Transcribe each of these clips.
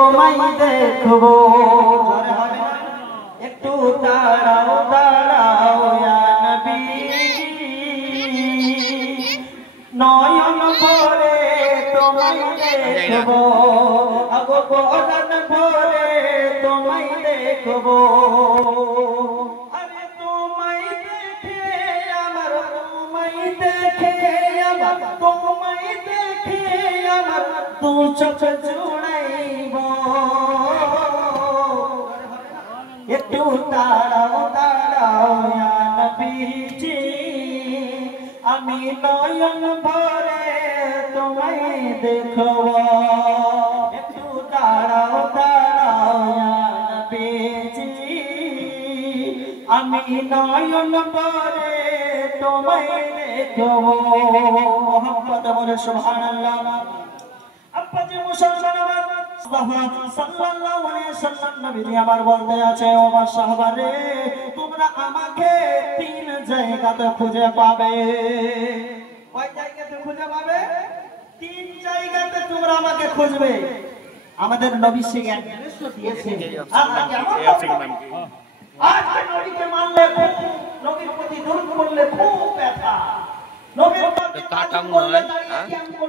তোমায় দেখবো একটু দাঁড়াও দাঁড়াও ইয়া নবী নয়ন ভরে তোমায় দেখবো আগো বদন ভরে তোমায় দেখবো আরে তোমায় দেখে আমার তোমায় দেখে আমার তোমায় দেখে আমার দু চোখ জুড়াইব একটু দাঁড়াও দাঁড়াও ইয়া নবীজি আমি নয়ন ভরে তোমায় দেখবো একটু দাঁড়াও দাঁড়াও ইয়া নবীজি আমি নয়ন ভরে তোমায় দেখবো মোহাম্মদ বলে সুবহানাল্লাহ আব্বা জি মুসলমান সাল্লাল্লাহু আলাইহি সাল্লাম নবী আমার বলতে আছে ও আমার সাহাবারে তোমরা আমাকে তিন জায়গাতে খুঁজে পাবে কয় জায়গাতে খুঁজে পাবে তিন জায়গাতে তোমরা আমাকে খুঁজবে আমাদের নবী সেই অ্যাড্রেস দিয়েছে আল্লাহ কেমন আজকে নবীকে মানলে নবীর প্রতি দরুদ পড়লে খুব ব্যথা নবীর প্রতি কাটাম নয়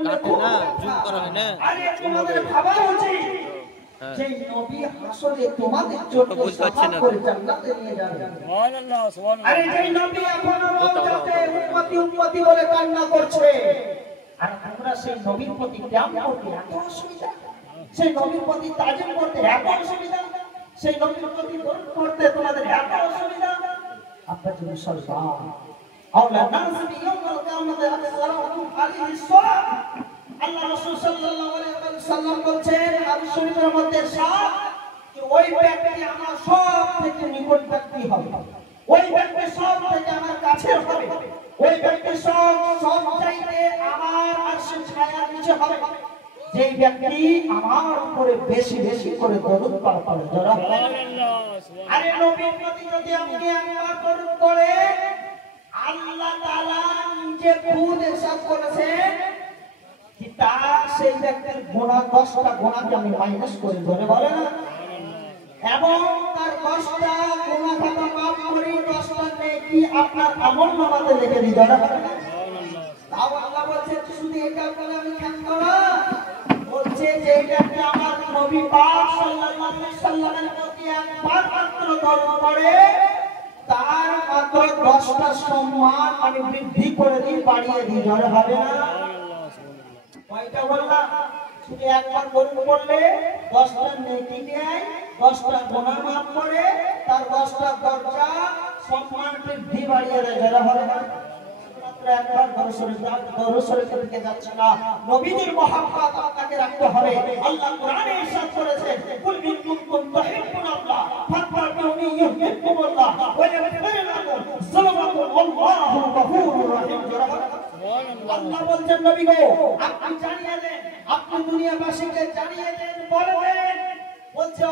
কাটে না জুম করা হয় না আরে তোমাদের ভাবা উচিত যে নবী হাসরে তোমাদের জন্য সাফাত করে জান্নাতে নিয়ে যাবে সুবহানাল্লাহ সুবহানাল্লাহ আরে যে নবী এখন রওজাতে উম্মতি উম্মতি বলে কান্না করছে আর তোমরা সেই নবীর প্রতি প্রেম করতে এত অসুবিধা সেই নবীর প্রতি তাজিম করতে এত অসুবিধা সেই নবীর প্রতি দরুদ পড়তে তোমাদের এত অসুবিধা আপনার জন্য সরকার আওলা নাসবি ইয়াউমাল কিয়ামতি আসসালামু আলাইহি সাল্লাম আল্লাহ রাসূল সাল্লাল্লাহু আলাইহি ওয়াসাল্লাম বলেন হাদিস শরীফের মধ্যে সাত যে ওই ব্যক্তি আমার সব থেকে নিকট ব্যক্তি হবে ওই ব্যক্তি সব থেকে আমার কাছের হবে ওই ব্যক্তি সব চাইতে আমার আরশের ছায়ার নিচে হবে যেই ব্যক্তি আমার উপরে বেশি বেশি করে দরুদ পাঠ করে যারা সুবহানাল্লাহ আরে নবীর প্রতি যদি আপনি একবার দরুদ পড়েন আল্লাহ তাআলা নিজে খুদ ইরশাদ করেছেন যে তার সেই ব্যক্তির গুনাহ 10টা গুনাহকে আমি মাইনাস করে ধরে বলে না এবং তার 10টা গুনাহ খাতা মাফ করে 10টা নেকি আপনার আমলনামাতে লিখে দিই যারা সুবহানাল্লাহ তাও আল্লাহ বলছে শুধু এটা বলে আমি কেন না বলছে যে ব্যক্তি আমার নবী পাক সাল্লাল্লাহু আলাইহি সাল্লামের প্রতি একবার মাত্র দরুদ পড়ে তার মাত্র 10টা সম্মান আমি বৃদ্ধি করে দিই বাড়িয়ে দিই যারা হবে না কয়টা বললাম শুধু একবার দরুদ পড়লে 10টা নেকি দেয় 10টা গুনাহ মাফ করে তার 10টা দরজা সম্মান বৃদ্ধি বাড়িয়ে দেয় যারা হবে না একবার দরুদ শরীফের দিকে যাচ্ছে না নবীর মহব্বত আপনাকে রাখতে হবে আল্লাহ কোরআনে ইরশাদ করেছেন কুল ইন কুনতুম তুহিব্বুনাল্লাহ ফাত্তাবিউনি ইউহিব্বুকুমুল্লাহ ওয়া ইয়াগফির লাকুম যুনুবাকুম আল্লাহু গফুরুর রহিম সুবহানাল্লাহ আল্লাহ বলেন নবী গো আপনি জানিয়ে দেন আপনি দুনিয়াবাসীকে জানিয়ে দেন বলে দেন বলছে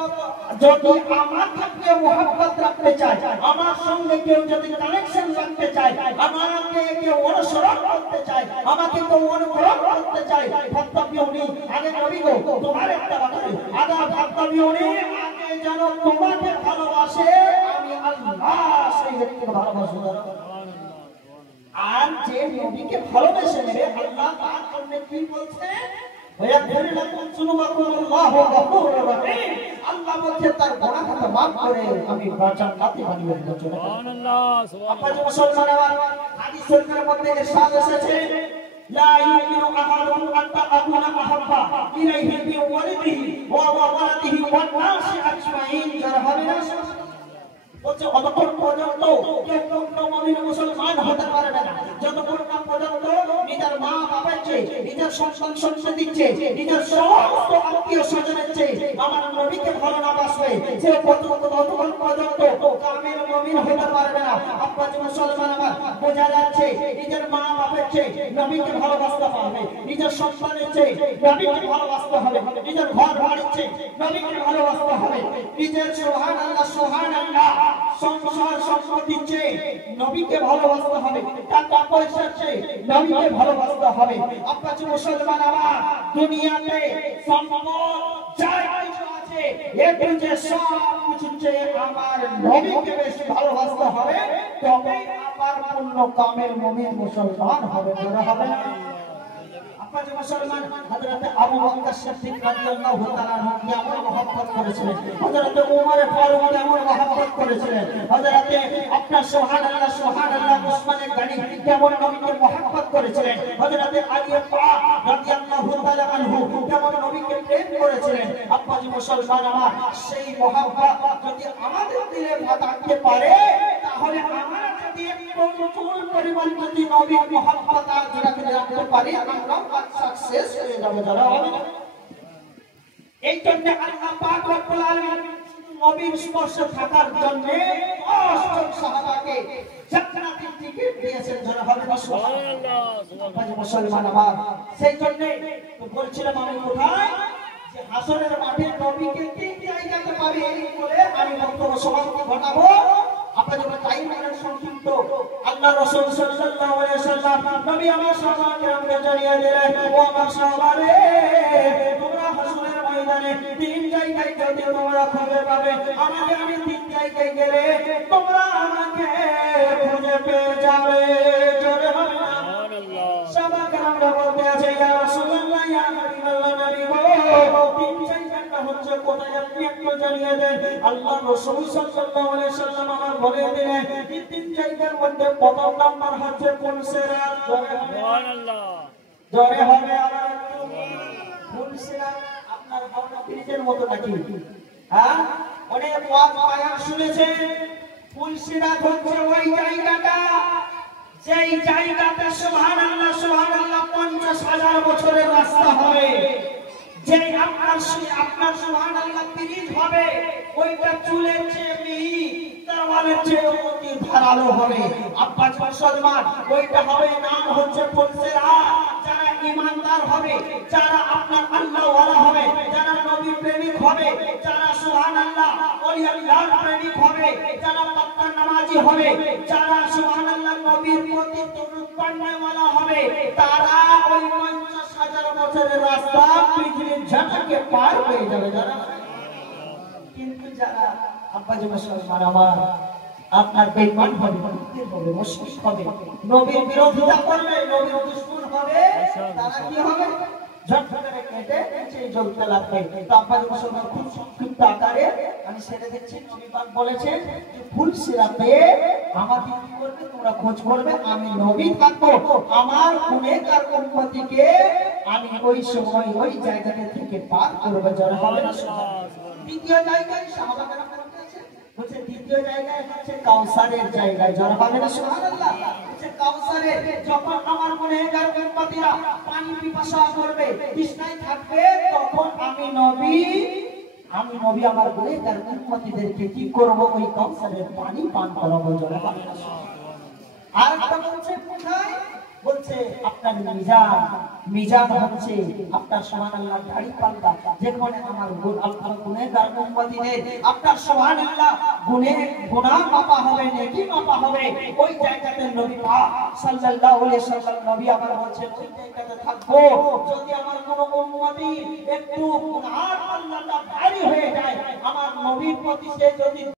যদি আমার থেকে মহব্বত রাখতে চায় আমার সঙ্গে কেউ যদি কানেকশন রাখতে চায় আমাকে কেউ অনুসরণ করতে চায় আমাকে কেউ অনুকরণ করতে চায় ফাত্তাবিউনি আগে নবী গো তোমার একটা কথা আগে ফাত্তাবিউনি আগে যেন তোমাকে ভালোবাসে আমি আল্লাহ সেই ব্যক্তিকে ভালোবাসবো সুবহানাল্লাহ আর যে নবীকে ভালোবেসে নেবে আল্লাহ তার জন্য কি বলছে ويغفر لكم ذنوبكم الله غفور رحيم আল্লাহ বলছে তার গুনাহ খাতা maaf করে আমি জান্নাতে বানিয়ে দেব সুবহানাল্লাহ সুবহানাল্লাহ মুসলমান হাদিস শরীফের মধ্যে ইরশাদ এসেছে লা ইউমিনু আহাদুকুম আত্তা আকুনা আহাব্বা ইলাইহি মিন ওয়ালিদিহি ওয়া ওয়ালাদিহি ওয়ান নাসি আজমাইন যারা হবে না বলছে অতক্ষণ পর্যন্ত কেউ পূর্ণ মুমিন মুসলমান হতে পারবে না যতক্ষণ না পর্যন্ত নিজের মা বাবার চেয়ে নিজের সন্তান সন্ততির চেয়ে নিজের সমস্ত আত্মীয় স্বজনের চেয়ে আমার নবীকে ভালো না বাসবে সে ততক্ষণ পর্যন্ত কামেল মুমিন হতে পারবে না আপনার মুসলমান আমার বোঝা যাচ্ছে নিজের মা বাবার চেয়ে নবীকে ভালোবাসতে হবে নিজের সন্তানের চেয়ে নবীকে ভালোবাসতে হবে নিজের ঘর বাড়ির চেয়ে নবীকে ভালোবাসতে হবে নিজের সুবহানাল্লাহ সংসার সম্পত্তির চেয়ে নবীকে ভালোবাসতে হবে টাকা পয়সার চেয়ে নবীকে ভালোবাসতে হবে আপনার মুসলমান আমার দুনিয়াতে সম্পদ যাই কিছু একটু যে সব কিছু চেয়ে আমার নবীকে বেশি ভালোবাসতে হবে, তবে আবার পূর্ণ কামেল মুমিন মুসলমান হবে, হবে না? আপনারা মুসলমান হযরত আবু বকর সিদ্দিক রাদিয়াল্লাহু তাআলা কেমন মহব্বত করেছিলেন, হযরত ওমর ফারুক কেমন মহব্বত করেছিলেন, হযরত আপনার সুবহানাল্লাহ সুবহানাল্লাহ উসমান গনি কেমন নবীকে মহব্বত করেছিলেন, হযরত আলী পাক রাদিয়াল্লাহু তাআলা আনহু কেমন নবীকে প্রেম করেছিলেন। আপনারা মুসলমান আমার সেই মহব্বত যদি আমাদের দিলে থাকতে পারে, তাহলে আমরা যদি প্রচুর পরিমাণ যদি নবীর মহব্বত আর যেটাকে রাখতে পারি, আমরা সাকসেস হয়ে যাবে। যারা এই জন্য আল্লাহ পাক রব্বুল আলামিন নবীর স্পর্শে থাকার জন্য 10 জন সাহাবাকে জান্নাতের টিকিট দিয়েছেন। যারা হবে সুবহানাল্লাহ মুসলমান আমার, সেই জন্য তো বলছিলাম আমি কোথায় যে হাসরের মাঠে নবীকে তিন জায়গাতে পাবে, এই বলে আমি বক্তব্য সমাপ্তি ঘটাবো। আপনাদের টাইম অনেক সংক্ষিপ্ত। আল্লাহ রাসূল সাল্লাল্লাহু আলাইহি ওয়াসাল্লাম নবী আমার সাহাবাকে জানিয়ে দিলেন, ও আমার সাহাবারে, তোমরা হাসরের ময়দানে তিন জায়গায় যদি তোমরা খুঁজে পাবে, আমাকে আমি তিন জায়গায় গেলে তোমরা আমাকে খুঁজে পেয়ে যাবে। জোরে হবে না? সুবহানাল্লাহ। সাহাবাকে আমরা বলতে আছে, ইয়া রাসূলুল্লাহ, ইয়া হাবিবাল্লাহ, নবী গো, তিন জায়গাটা হচ্ছে কোথায় আপনি একটু জানিয়ে দেন। আল্লাহ রাসূল সাল্লাল্লাহু আলাইহি ওয়াসাল্লাম আমার বলে দিলেন, এই তিন জায়গার মধ্যে প্রথম নাম্বার হচ্ছে ফুলসিরাত। সুবহানাল্লাহ। জোরে হবে আমার একটু। ফুলসিরাত আপনার হাওড়া ব্রিজের মতো নাকি? হ্যাঁ, অনেক ওয়াজ বায়ান শুনেছেন। ফুলসিরাত হচ্ছে ওই জায়গাটা, যেই জায়গাতে সুবহানাল্লাহ সুবহানাল্লাহ 50,000 বছরের রাস্তা হবে, যে আপনার সুবহানাল্লাহ ব্রিজ হবে, ওইটা চুলের চেয়ে মিহি, তরবারের চেয়ে অতি ধারালো হবে। আব্বাস মুসলমান, ওইটা হবে, নাম হচ্ছে ফুলসিরাত। যারা ঈমানদার হবে, যারা আপনার আল্লাহ ওয়ালা হবে, যারা নবী প্রেমিক হবে, যারা সুবহানাল্লাহ ওলি আল্লাহর প্রেমিক হবে, যারা পাক্কা নামাজি হবে, যারা সুবহানাল্লাহ নবীর প্রতি দরুদ পড়নেওয়ালা হবে, তারা ওই 50,000 বছরের রাস্তা পৃথিবীর ঝাঁটাকে পার হয়ে যাবে। যারা কিন্তু যারা আব্বাজি মুসলমান আমার, আপনার বেঈমান হবে, মুশরিক হবে, মুশরিক হবে, নবীর বিরোধিতা করবে, নবীর দুশমন হবে, তারা কি হবে? ঝটঝটে কেটে নিচে জ্বলতে লাগবে। তো আব্বাজি মুসলমান খুব সংক্ষিপ্ত আকারে আমি সেটা দেখছি। নবী পাক বলেছেন যে ফুলসিরাতে আমাকে কি করবে, তোমরা খোঁজ করবে, আমি নবী থাকবো, আমার গুনাহগার উম্মতিকে আমি ওই সময় ওই জায়গাটা থেকে পার করব। যারা হবে না সুবহানাল্লাহ। দ্বিতীয় জায়গায় সাহাবারা বলতেছে, বলছে দ্বিতীয় জায়গায় হচ্ছে কাউসারের জায়গায়। যারা হবে না সুবহানাল্লাহ। বলছে কাউসারে যখন আমার গুনাহগার উম্মতিরা পানি পিপাসা করবে, তৃষ্ণায় থাকবে, তখন আমি নবী আমার গুনাহগার উম্মতিদেরকে কি করব, ওই কাউসারের পানি পান করাবো। যারা হবে না সুবহানাল্লাহ। আর একটা বলছে কোথায়, বলছে আপনার মিজান হচ্ছে আপনার সুবহানাল্লাহ দাড়ি পাল্লা, যেখানে আমার আল্লাহর গুনাহগার উম্মতিদের আপনার সুবহানাল্লাহ গুনাহ মাপা হবে, নেকি মাপা হবে, ওই জায়গাতে নবী পাক সাল্লাল্লাহু আলাইহি ওয়াসাল্লাম নবী আবার বলছেন ওই জায়গাতে থাকবো। যদি আমার কোনো উম্মতি একটু গুনাহর পাল্লাটা ভারী হয়ে যায়, আমার নবীর প্রতি সে যদি